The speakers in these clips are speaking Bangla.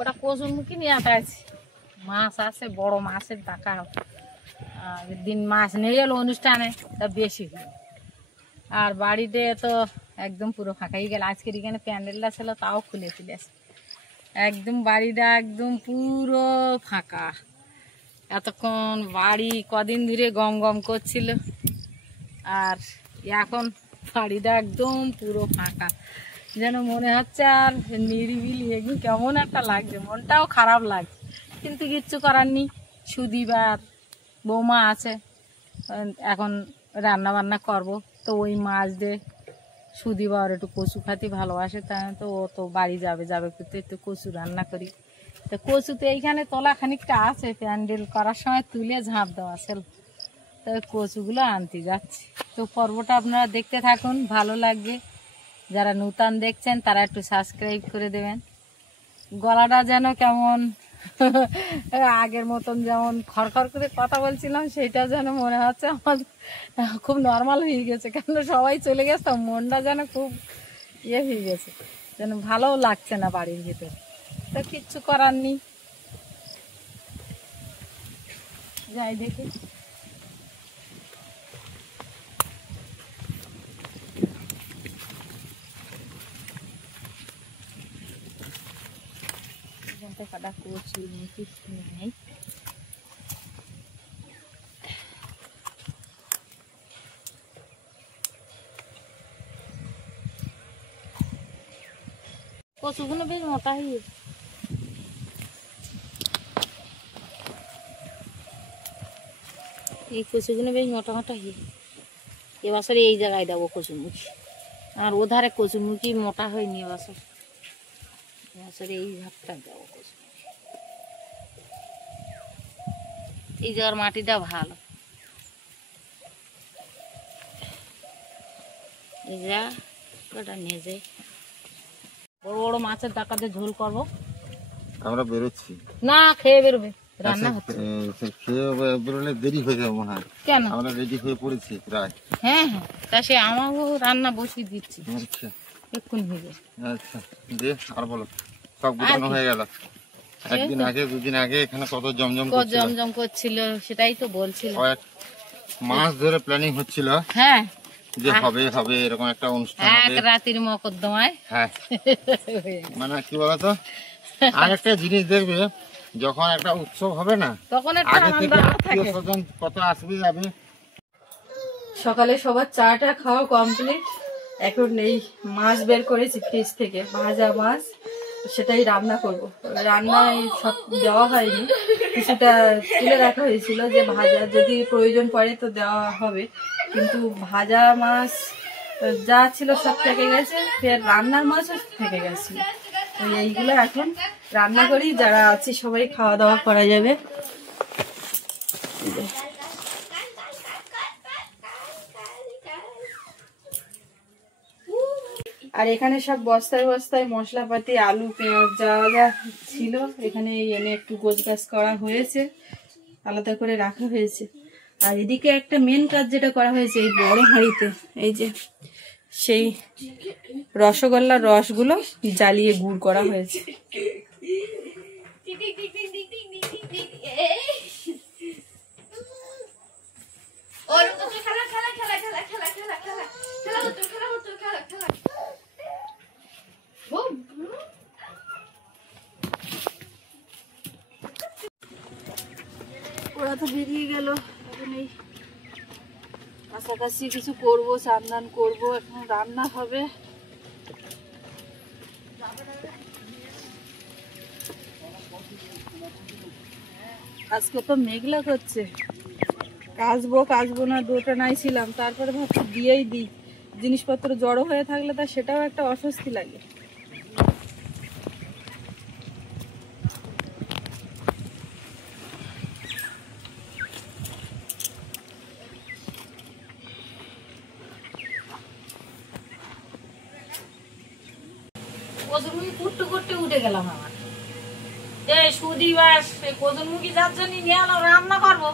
ওটা কচুরমুখী নিয়ে আছে, মাছ আছে, বড় মাছের টাকা দিন মাছ নিয়ে গেল অনুষ্ঠানে তা বেশি হলো। আর বাড়িতে তো একদম পুরো ফাঁকাই গেল। আজকের এখানে প্যান্ডেলটা ছিল তাও খুলে ফেলেছে, একদম বাড়িটা একদম পুরো ফাঁকা। এতক্ষণ বাড়ি কদিন ধরে গম গম করছিল, আর এখন বাড়িটা একদম পুরো ফাঁকা, যেন মনে হচ্ছে আর নিরিবিলি একদম কেমন একটা লাগছে, মনটাও খারাপ লাগছে। কিন্তু কিচ্ছু করার নেই, সুদিবার বৌমা আছে, এখন রান্না বান্না করবো। তো ওই মাছ দিয়ে সুদিবার একটু কচু খাতে ভালোবাসে, তাই তো ও তো বাড়ি যাবে, কিন্তু একটু কচু রান্না করি। তো কচু তো এইখানে তোলা খানিকটা আছে, প্যান্ডেল করার সময় তুলে ঝাঁপ দেওয়া ছিল, তো কচুগুলো আনতে যাচ্ছি। তো পর্বটা আপনারা দেখতে থাকুন, ভালো লাগবে। যারা নূতন দেখছেন তারা একটু সাবস্ক্রাইব করে দেবেন। গলাটা যেন কেমন আগের মতন যেমন খড়খড় করে কথা বলছিলাম, সেটা যেন মনে হচ্ছে আমার খুব নর্মাল হয়ে গেছে, কেন সবাই চলে গেছে, মনটা যেন খুব ইয়ে হয়ে গেছে, যেন ভালোও লাগছে না বাড়ির ভিতরে। তো কিচ্ছু করার নেই, যাই দেখি। কাটা কচু নেই, কচুগুলো বেশ মোটা হয়ে গেছে। এই কচুগুলো বেশ মোটা মোটা হয়ে, এবছর এই জায়গায় দেবো কচুরমুখী, আর ওধারে কচুরমুখী মোটা হয়নি এবছর, এই ধারটা দেবো কচুরমুখী। এই জায়গার মাটিটা ভালো, এই জায়গাটা নিয়ে যাই। বড় বড় মাছের টাকাতে ঝোল করবো। আমরা বেরোচ্ছি না, খেয়ে বেরোবে, রান্না হচ্ছে। খেয়ে বেরোলে দেরি হয়ে যাবে মনে হয়। কেন? আমরা রেডি হয়ে পড়েছি প্রায়। হ্যাঁ হ্যাঁ, তা সে আমারও রান্না বসিয়ে দিচ্ছি। আচ্ছা, এক্ষুনি হয়ে যাবে। আচ্ছা, দিয়ে আর বলো, সব গুছানো হয়ে গেল? একদিন আগে দুদিন আগে এখানে কত জমজম করছিল, সেটাই তো বলছিল। মাস ধরে প্ল্যানিং হচ্ছিল, হ্যাঁ, যে হবে হবে এরকম একটা অনুষ্ঠান, এক রাতের মকদ্দমায়। হ্যাঁ, মানে কি বলতো, আর একটা জিনিস দেখবে, যখন একটা উৎসব হবে না, তখন আগে থেকে আত্মীয়স্বজন কত আসবে যাবে। সকালে সবার চাটা খাওয়া কমপ্লিট, এখন এই মাছ বের করেছি ফ্রিজ থেকে, ভাজা মাছ, সেটাই রান্না করব। রান্নায় সব দেওয়া হয়নি, কিছুটা তুলে রাখা হয়েছিল যে ভাজা যদি প্রয়োজন পড়ে তো দেওয়া হবে, কিন্তু ভাজা মাছ যা ছিল সব থেকে গেছে, ফের রান্নার মাছও থেকে গেছিল। এইগুলো এখন রান্না করি, যারা আছে সবাই খাওয়া দাওয়া করা যাবে। আর এখানে সব বস্তায় বস্তায় মশলাপাতি, আলু পেঁয়াজ যা যা ছিল এখানে এনে একটু গোছগাছ করা হয়েছে, আলাদা করে রাখা হয়েছে। আর এদিকে একটা মেন কাজ যেটা করা হয়েছে, এই বড় হাঁড়িতে এই যে সেই রসগোল্লার রসগুলো জ্বালিয়ে গুড় করা হয়েছে। ওরা তো বেরিয়ে গেল, এখন এই কাছাকাছি কিছু করবো, স্নান করবো, এখন রান্না হবে। আজকে তো মেঘলা করছে, কাচবো না দুটো নাই ছিলাম, তারপরে ভাবছি দিয়েই দিই, জিনিসপত্র জড়ো হয়ে থাকলে তা সেটাও একটা অস্বস্তি লাগে। কচুরমুখী কুটতে করতে উঠে গেলাম আমার, এই সুদিবাস কচুরমুখী যার জন্য নিয়ে এলাম রান্না করবো,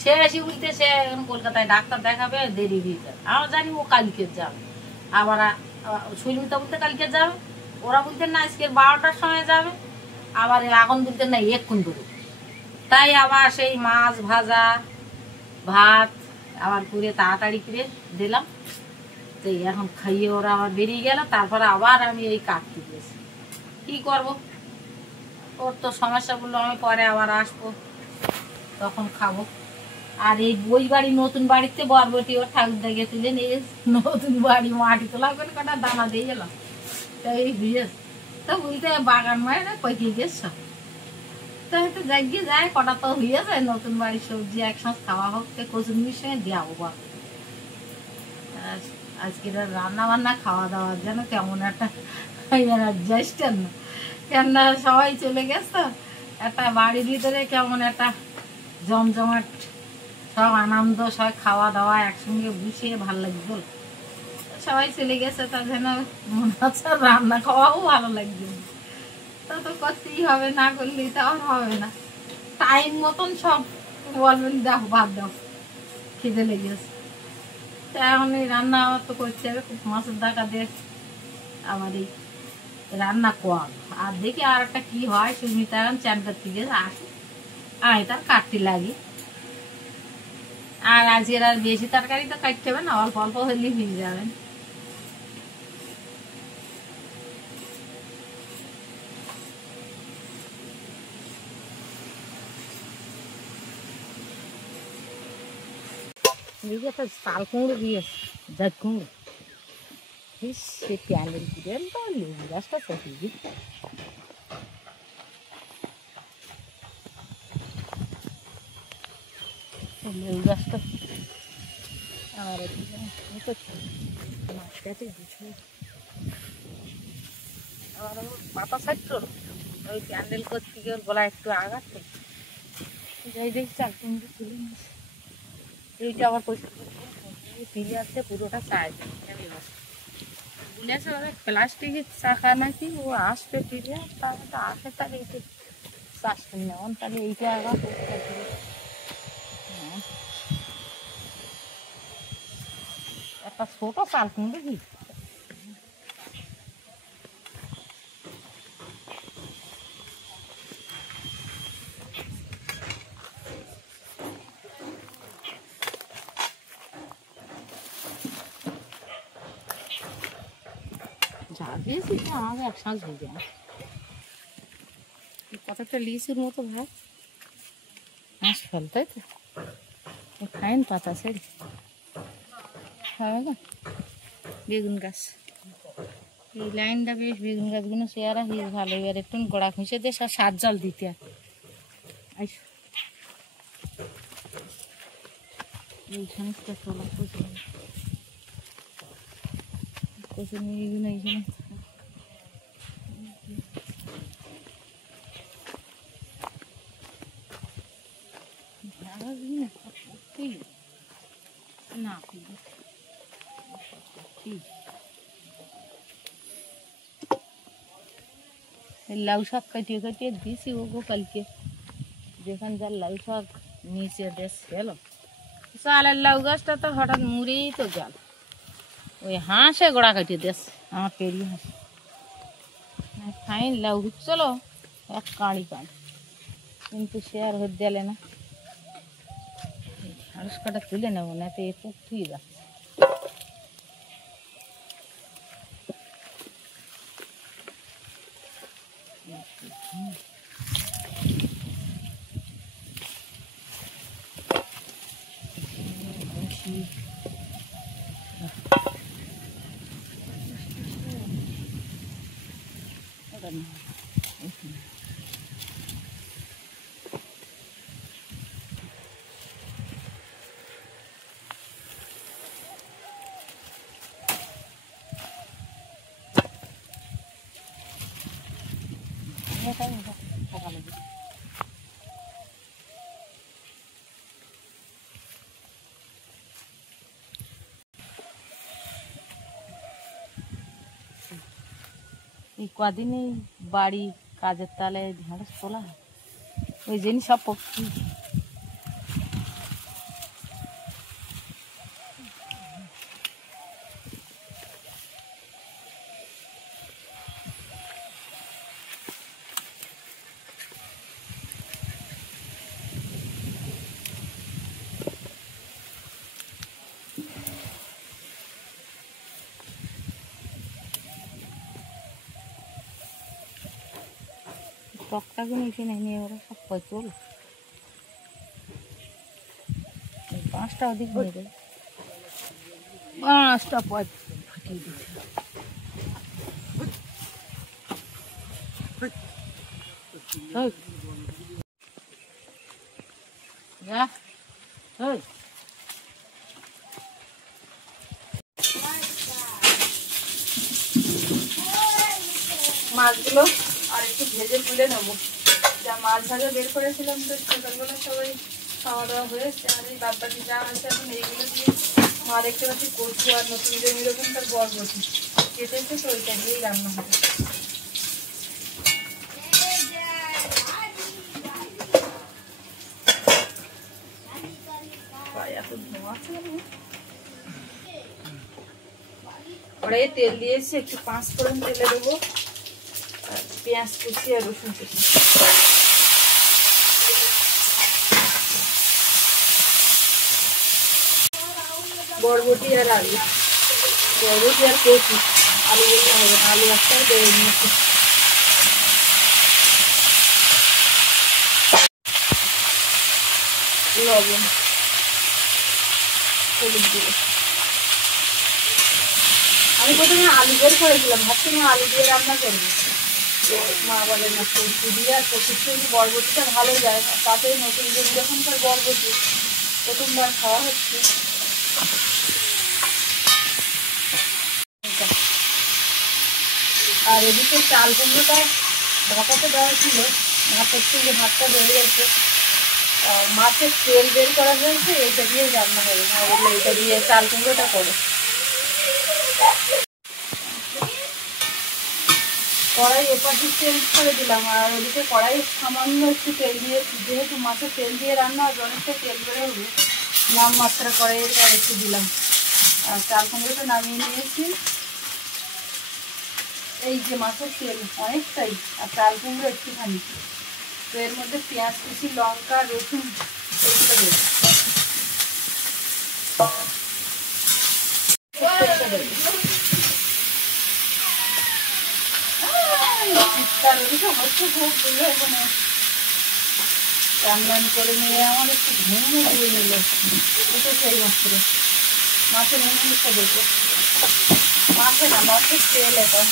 সে এসে উঠতে, সে এখন কলকাতায় ডাক্তার দেখাবে, দেরি হয়ে যাবে। আমরা জানি ও কালকে যাবে, আবার সুস্মিতা বলতে কালকে যাবে, ওরা বলতে না আজকে 12টার সময় যাবে, আবার এখন বলতে না এক্ষুন করো, তাই আবার সেই মাছ ভাজা ভাত আবার করে তাড়াতাড়ি করে দিলাম। তো এখন খাইয়ে ওরা আবার বেরিয়ে গেল, তারপরে আবার আমি এই কাটতে দিয়েছি। কি করব, ওর তো সমস্যা বললো, আমি পরে আবার আসবো তখন খাবো। আর এই বই বাড়ি নতুন বাড়িতে বরবটি ওর ঠাকুর দেখে তুলে নিয়ে নতুন বাড়ি মাটি তোলা করে কটা দানা দিয়ে গেলাম। তাই বুঝে তো বুঝতে বাগান মায়েরা পঁচিয়ে গেছ, তো হয়তো জাগিয়ে যায় কটা তো হয়ে যায় নতুন বাড়ির সবজি একসাথে খাওয়া হোক, তো কচুরির সঙ্গে দেওয়া বা আজকে রান্না বান্না খাওয়া দাওয়ার যেন কেমন একটা অ্যাডজাস্ট না, কেননা সবাই চলে গেছে, একটা বাড়ির ভিতরে কেমন একটা জমজমাট সব আনন্দ, সবাই খাওয়া দাওয়া একসঙ্গে বসিয়ে ভাল লাগবে। সবাই চলে গেছে, তার জন্য মনে হচ্ছে রান্না খাওয়াও ভালো লাগবে। তা তো করতেই হবে, না করলে তো আর হবে না। টাইম মতন সব বলবেন দাও ভাত দাও, খিদে লেগেছে। তা এখন এই রান্না আমার তো করতে হবে, মাছের ডাকা দিয়ে আবার এই রান্না কর। আর দেখি আর একটা কি হয়, সুমিতা এখন চ্যান করতে গিয়ে আসে, আমি তার কাটতে লাগি। আর আজকের আর বেশি তরকারি তো কাটতে হবে না, অল্প অল্প হলেই হয়ে যাবে। চাল কুমড়ো দিয়েছে, জাত কুমড়ো, সে প্যান্ডেল দিলেন তো লেবু গাছটা চটিয়ে দিই। লেবু গাছটা আর আর পাতা ছাড়ত, ওই প্যান্ডেল করতে গিয়ে ওর গলা একটু আঘাত, যাই দেখি চাল কুমড়ো তুলে নিস। এইটা আবার ফিরে আসছে পুরোটা চাই বলেছে ওরা প্লাস্টিকের চাকা নাকি, ও আসবে ফিরে, তাহলে আসে তাহলে একটু চাষ করি না, তাহলে এইটা আবার একটা ছোট চাল কুমড়ো কি যা দিয়েছি আমাকে একসাথে হয়ে যায়। কতটা লিচুর মতো ভাই হাঁস ফল, তাই তো ফাইন পাতা সেরি হবে না। বেগুন গাছ, এই লাইনটা বেশ বেগুন গাছগুলো চেয়ারা হয়ে ভালো। এবার একটু গোড়া খুঁজে দিয়ে সব সার জল দিতে হয়। এইখানটা তোলা কচুর এইগুলো এইখানে না লাউ শাক কাটিয়ে কাটিয়ে দিয়েছি ওগো কালকে, যেখানে যার লাউ শাক নিচে দেশ গেল। চালের লাউ গাছটা তো হঠাৎ মুড়েই তো গেল, ওই হাঁসে গোড়া কাটিয়ে দেশ আমার পেরি হাঁস। ফাইন লাউ হচ্ছিল এক কাঁড়ি কাঁড়ি, কিন্তু সে আর হতে দিলে না। ঢাড়স কাটা তুলে নেবো না, তো এ পুকুরিয়ে যাচ্ছে। এই কদিনই বাড়ি কাজের তালে ঢেঁড়স তোলা হয়, ওই জিনিস সব পক্ষী টকটাগুলো এখানে নিয়ে ওরা সব পচল, পাঁচটা অধিক হয়ে যায়, পাঁচটা পচ ফাটিয়ে দিচ্ছে। মাছগুলো আর একটু ভেজে তুলে নেবো। যা মাছ ভাজা বের করেছিলাম তো সকালবেলা সবাই খাওয়া দাওয়া হয়েছে, আর এই বাদ বাকি যা আছে এখন এইগুলো দিয়ে মা দেখতে পাচ্ছি কচু আর নতুন জমি রকম তার বরবটি কেটেছে, তো ওইটা দিয়েই রান্না হবে। কড়াইয়ে তেল দিয়েছি, একটু 5 ফোড়ন তেলে দেবো, আর পেঁয়াজ কুচি আর রসুন কুচি। বরবটি আর আলু, বরবটি আর কচু, আলু বলতে হবে না, আলু একটাই দেবো মধ্যে। লবণ, হলুদ দিয়ে আমি প্রথমে আলু বের করেছিলাম, ভাবছি না আলু দিয়ে রান্না করবো, মা বলে না কচু দিয়ে আর কচুর সঙ্গে বরবটিটা ভালো যায়, তাতে নতুন জমি যখনকার বরবটি প্রথমবার খাওয়া হচ্ছে। আর এদিকে চাল কুমড়োটা ঢাকাতে দেওয়া ছিল, ভাতের সঙ্গে ভাতটা বেড়ে গেছে, মাছের তেল বের করা হয়েছে, এইটা দিয়ে রান্না হবে, মা বললো এটা দিয়ে চাল কুমড়োটা করো। কড়াই এপাশে চেঞ্জ করে দিলাম, আর ওদিকে কড়াই সামান্য একটু তেল দিয়েছি, যেহেতু মাছের তেল দিয়ে রান্না হবে অনেকটা তেল বেরোবে, নামমাত্রা কড়াইয়ের আর একটু দিলাম, আর চাল কুমড়োটা নামিয়ে নিয়েছি। এই যে মাছের তেল অনেকটাই, আর চাল কুমড়ো একটুখানি, তো এর মধ্যে পেঁয়াজ কুচি, লঙ্কা, রসুন এইগুলো দেবো। রান্নান করে নিয়ে আমার একটু ঘুমে দিয়ে নিল, এটা সেই মাত্র মাছের নিরামিষটা দেখো, মাছে না মাছের তেল, এটা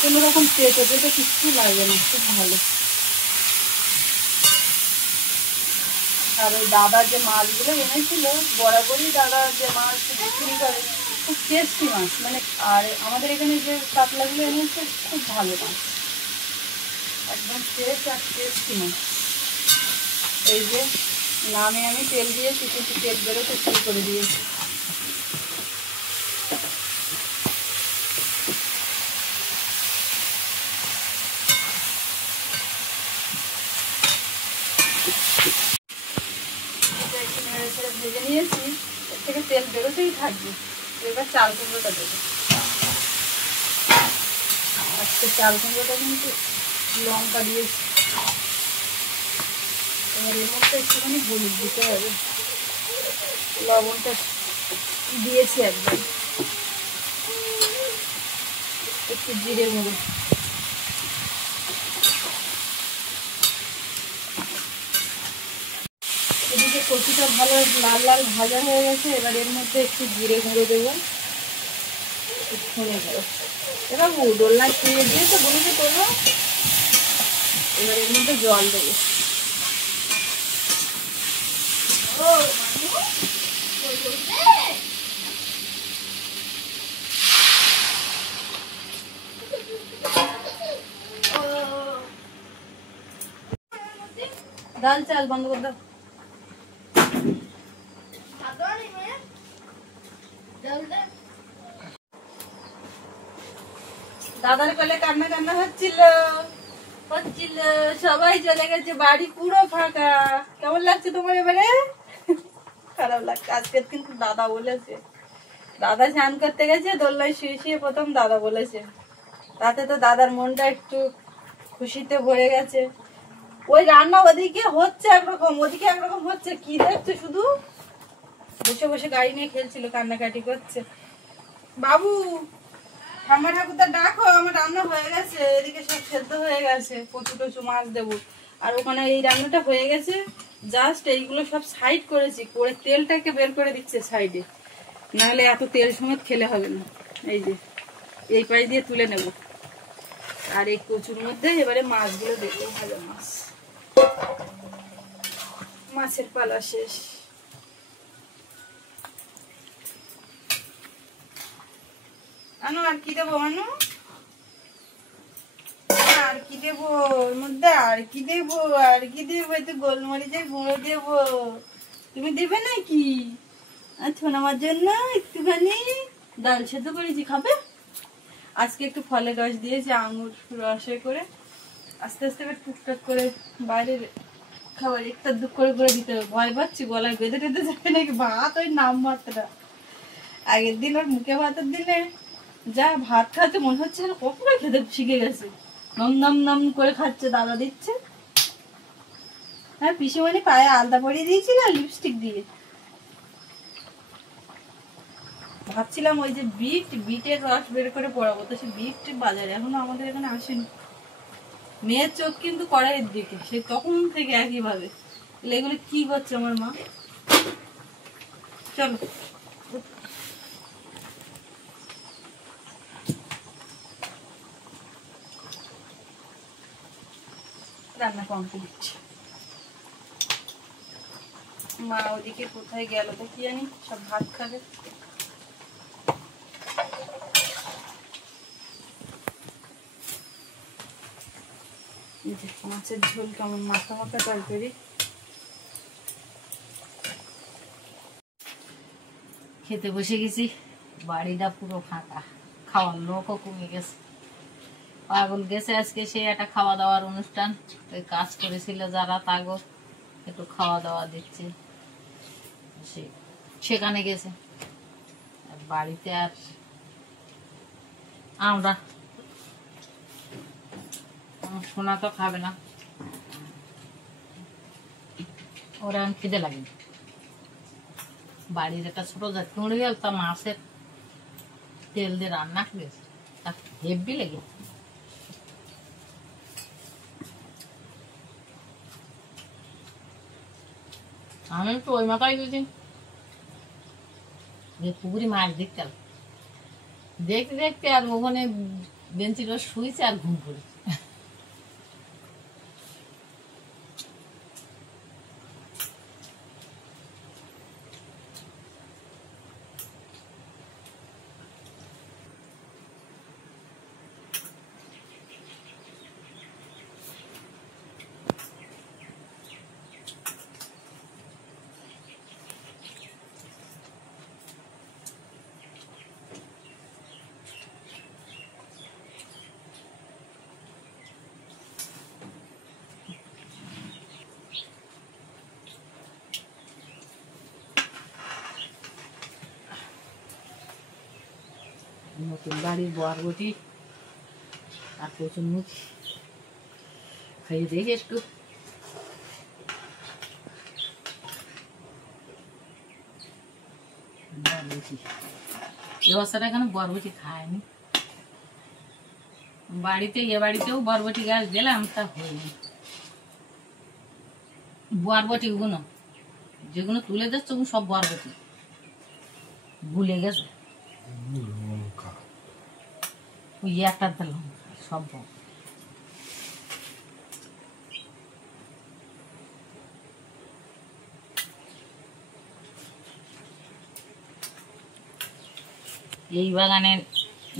কোনো রকম পেঁপে পেঁপে কিচ্ছু লাগে না, খুব ভালো। আর ওই দাদা যে মাছগুলো এনেছিল, বরাবরই দাদা যে মাছ বিক্রি করে খুব টেস্টি মাছ, মানে আর আমাদের এখানে যে কাতলাগুলো এনেছে খুব ভালো মাছ, একদম ফ্রেশ আর টেস্টি মাছ। এই যে নামে আমি তেল দিয়েছি, কিন্তু তেল বেরোতে শুরু করে দিয়েছি। ভেজে নিয়েছি, এর থেকে তেল বেরোতেই থাকবে। এবার চাল কুমড়োটা দেবো, আজকে চাল কুমড়োটা কিন্তু লঙ্কা দিয়েছি, এবার এর মধ্যে একটুখানি হলুদ দিতে হবে, লবণটা দিয়েছি একদম, একটু জিরে গুঁড়ো, এদিকে কচুটা ভালো লাল লাল ভাজা হয়ে গেছে, এবার এর মধ্যে একটু জিরে গুঁড়ো দেবো, ধনে গুঁড়ো, এবার দোলনা ছুঁয়ে দিয়ে তো বলিতে করবো। এবার এর মধ্যে জল দেবো, ডাল চাল বন্ধ করে দাও। দাদার কোলে কান্না কান্না হচ্ছিল, সবাই চলে গেছে, বাড়ি পুরো ফাঁকা। কেমন লাগছে তোমার এবারে? খারাপ লাগছে। আজকে কিন্তু দাদা বলেছে, দাদা স্নান করতে গেছে, দোলনায় শুয়ে শুয়ে প্রথম দাদা বলেছে, তাতে তো দাদার মনটা একটু খুশিতে ভরে গেছে। ওই রান্না ওদিকে হচ্ছে একরকম, ওদিকে একরকম হচ্ছে, কি দেখছে শুধু বসে বসে গাড়ি নিয়ে খেলছিল, কান্নাকাটি করছে। বাবু ঠাম্মা ঠাকুরদা ডাকো, আমার রান্না হয়ে গেছে, এদিকে সব সেদ্ধ হয়ে গেছে, কচু টচু মাছ দেবো। আর ওখানে এই রান্নাটা হয়ে গেছে, জাস্ট এইগুলো সব সাইড করেছি, করে তেলটাকে বের করে দিচ্ছে সাইডে, নাহলে এত তেল সমেত খেলে হবে না। এই যে এই পাশ দিয়ে তুলে নেব, আর এই কচুর মধ্যে এবারে মাছগুলো দেবো, ভাজা মাছ। মাছের পালা শেষ। আনো আর কি দেবো, আনো আর কি দেবো ওর মধ্যে, আর কি দেবো, আর কি দেবো, একটু গোলমরিচের গুঁড়ো দেবো, তুমি দেবে নাকি? আচ্ছা আমার জন্য একটুখানি ডাল সেদ্ধ করেছি, খাবে? আজকে একটু ফলের রস দিয়েছি, আঙুর রসে করে, আস্তে আস্তে এবার টুকটাক করে বাইরের খাবার একটা দুঃখ করে করে দিতে হবে। ভয় পাচ্ছি গলায় বেঁধে টেঁধে যাবে নাকি, ভাত ওই নাম মাত্রা। আগের দিন ওর মুখে ভাতের দিনে যা ভাত খাচ্ছে মনে হচ্ছে কখনো খেতে শিখে গেছে, নম নম নম করে খাচ্ছে, দাদা দিচ্ছে। হ্যাঁ পিসিমণি পায়ে আলতা পরিয়ে দিয়েছিল লিপস্টিক দিয়ে। ভাবছিলাম ওই যে বিটের রস বের করে পড়াবো, তো সে বিট বাজারে এখনো আমাদের এখানে আসেনি। মেয়ের চোখ কিন্তু কড়াইয়ের দিকে, সে তখন থেকে একই ভাবে। এগুলো কি করছে আমার মা? চলো রান্না কমপ্লিট। মা ওদিকে কোথায় গেল তো কি জানি, সব ভাত খাবে। মাছের ঝোল কেমন মাখা মাখা তরকারি। খেতে বসে গেছি, বাড়িটা পুরো ফাঁকা, খাওয়ার লোকও কমে গেছে। পাগল গেছে আজকে সে একটা খাওয়া দাওয়ার অনুষ্ঠান, ওই কাজ করেছিল যারা তাগো একটু খাওয়া দাওয়া দিচ্ছে, সেখানে গেছে। আর বাড়িতে আর আমরা সোনা তো খাবে না, ওরা খিদে লাগে। বাড়ির একটা ছোট জাতি মরে গেল, তা মাছের তেল দিয়ে রান্না করেছে, তা হেব্বি লেগে। আমি একটু ওই মাথায় গেছি যে পুকুরি মাছ দেখতে দেখতে দেখতে, আর ওখানে বেঞ্চির শুয়েছে আর ঘুম পড়েছে। নতুন বাড়ির বরবটি আর প্রচুর মুখ খাইয়ে দেখি একটু। বরবটি এবছর এখানে বরবটি খায়নি, বাড়িতে এ বাড়িতেও বরবটি গাছ দিলাম, তা হয়নি। বরবটি গুলো যেগুলো তুলে দিচ্ছে ওগুলো সব বরবটি ভুলে গেছে, ওই একটা দিলাম সব। এই বাগানের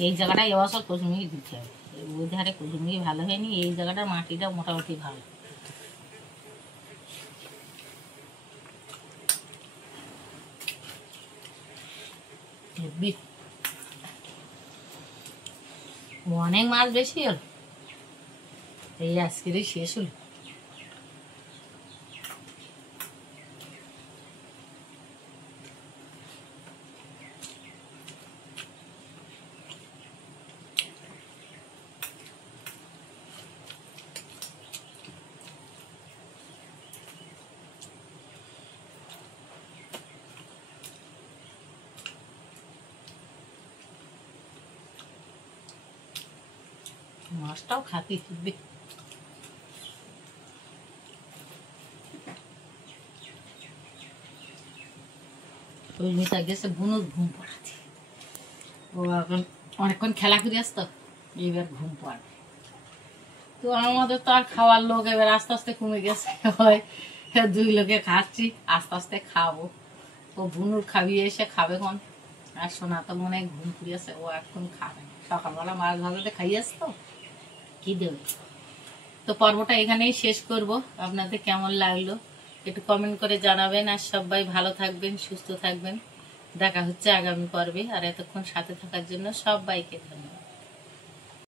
এই জায়গাটা এবছর কুসুমুখী দিতে হবে, ওই ধারে কুসুমুখী ভালো হয়নি, এই জায়গাটার মাটিটা মোটামুটি ভালো। অনেক মাছ বেশি হল, এই আজকেরই শেষ হল। মাছটাও খাতে হবে। ওই মেয়েটা গেছে বুনুর ঘুম পড়াতে। ও এখন অনেকক্ষণ খেলা করে আসতো, এবার ঘুম পড়াবে। তো আমাদের তো আর খাওয়ার লোক এবার আস্তে আস্তে কমে গেছে, হয় 2 লোকে খাচ্ছি, আস্তে আস্তে খাবো। ও বুনুর খাবিয়ে এসে খাবে কোন, আর সোনা তো মনে হয় ঘুম পুড়িয়েছে, ও এখন খাবে। সকালবেলা মাছ ভাজাতে খাইয়েছ তো, কি দেবে। তো পর্বটা এখানেই শেষ করব। আপনাদের কেমন লাগলো একটু কমেন্ট করে জানাবেন, আর সবাই ভালো থাকবেন, সুস্থ থাকবেন। দেখা হচ্ছে আগামী পর্বে। আর এতক্ষণ সাথে থাকার জন্য সবাইকে ধন্যবাদ।